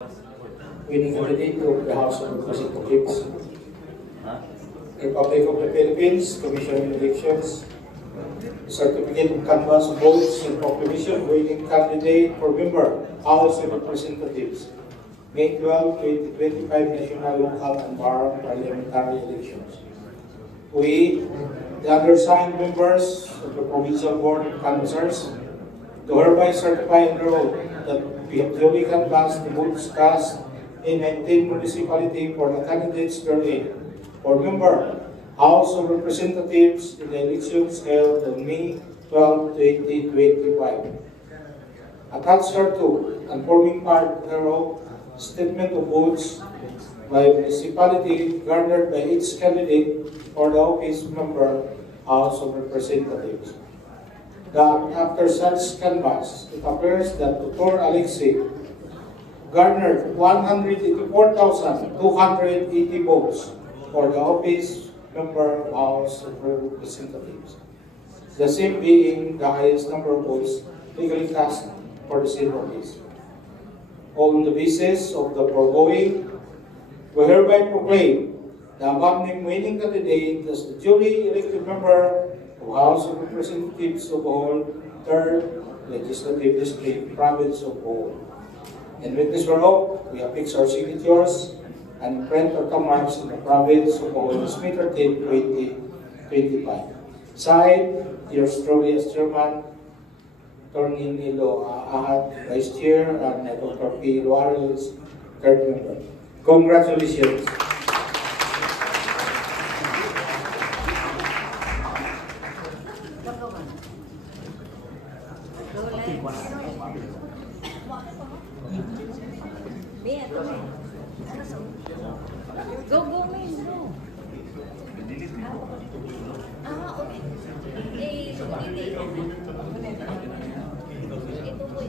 winning candidate of the House of Representatives, Republic of the Philippines, Commission on Elections, Certificate of Canvass of Votes and Proclamation winning candidate for member, House of Representatives, May 12, 2025 National, Local, and Bar Parliamentary Elections. We, the undersigned members of the Provincial Board of Canvassers, do hereby certify under oath that we have duly canvassed the votes cast in 19 municipalities for the candidates therein. For member, House of Representatives in the elections held on May 12, 2025. Attached thereto, and forming part thereof, statement of votes by municipality garnered by each candidate for the office member, House of Representatives. That after such canvass, it appears that Dr. Alexei garnered 184,280 votes for the office member of House of Representatives, the same being the highest number of votes legally cast for the same office. On the basis of the foregoing, we hereby proclaim the above named winning candidate as the duly elected member of House of Representatives of Bohol, 3rd Legislative District, Province of Bohol. In witness whereof, we affix our signatures and print our marks in the Province of Bohol, May 13, 2025. Signed, yours truly as Chairman, Attorney Nilo Ahad, Vice Chair, and Dr. P. Luarez, 3rd member. Congratulations. Go, man, go. Okay. Ito po.